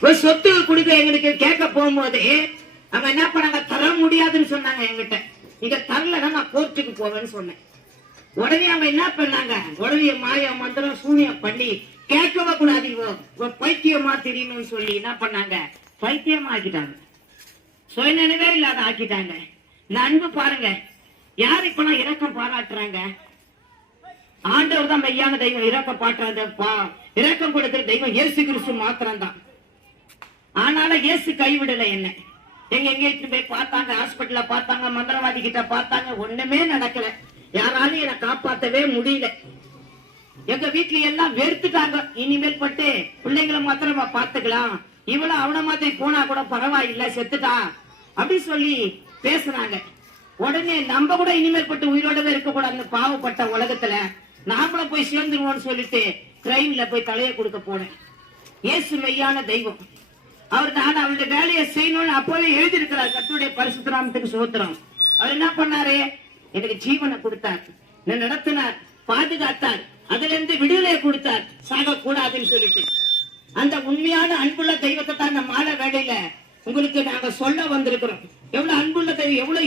ஒரு சொத்து கொடுக்க எங்களுக்கு கேட்க போகும்போது அவங்க என்ன பண்ணாங்க? தர முடியாதுன்னு சொன்னாங்க எங்கிட்ட நீங்க தரலன்னா நான் கோர்ட்டுக்கு போவேன்னு சொன்னேன். உடனே அவங்க என்ன பண்ணாங்க? உடனே மாய மந்திரம் சூனியம் பண்ணி கேட்கவே கூடாது இவ. பைத்தியமா தெரியணும்னு சொல்லி என்ன பண்ணாங்க? பைத்தியமா ஆக்கிட்டாங்க. சுயநினைவே இல்லாத ஆக்கிட்டாங்க. இந்த அன்பு பாருங்க. யார் இப்ப நான் இறக்கம் பாராட்டுறாங்க? ஆண்டவர் தான் மெய்யான தெய்வம். இறக்க பாட்டுறது பா இரக்கம் கொடுக்கிற தெய்வம் இயேசு கிறிஸ்து மாத்திரம் தான் ஆனாலும் இயேசு கைவிடல என்ன? எங்க எங்க போய் பார்த்தாங்க ஹாஸ்பிட்டல்ல பார்த்தாங்க மந்திரவாதி கிட்ட பார்த்தாங்க ஒண்ணுமே நடக்கல. யாராலும் என்னை காப்பாத்தவே முடியல. எங்க வீட்டுல எல்லாம் வெறுத்துட்டாங்க. இனிமேல் பட்டு பிள்ளைங்களை மாத்திரமா பாத்துக்கலாம் இவளும் அவன மாதிரி போனா கூட பரவாயில்ல செத்துட்டா. அப்படி சொல்லி பேசுனாங்க உடனே நம்ம கூட இனிமேல் பட்டு உயிரோடவே இருக்க பாவப்பட்ட உலகத்துல நாமளும் போய் சேர்ந்துருவோம்னு சொல்லிட்டு ட்ரெயின்ல போய் தலையை கொடுக்க போனேன். இயேசு மெய்யான தெய்வம். அவர் தான் அவருடைய வேலையை செய்யணும்னு அப்போவே எழுதியிருக்கிறார். கத்துடைய பரிசுத்தராமத்துக்கு சோத்திரம். அவர் என்ன பண்ணாரு? எனக்கு ஜீவனை கொடுத்தார். என்னை நடத்தினார். பாதுகாத்தார். அதுல இருந்து விடுதலை கொடுத்தார். சாக கூடாதுன்னு சொல்லிட்டு. அந்த உண்மையான அன்புள்ள தெய்வத்தை தான் இந்த மாலை வேலையில உங்களுக்கு நாங்க சொல்ல வந்திருக்கிறோம். எவ்வளவு அன்புள்ள தெய்வம் எவ்வளவு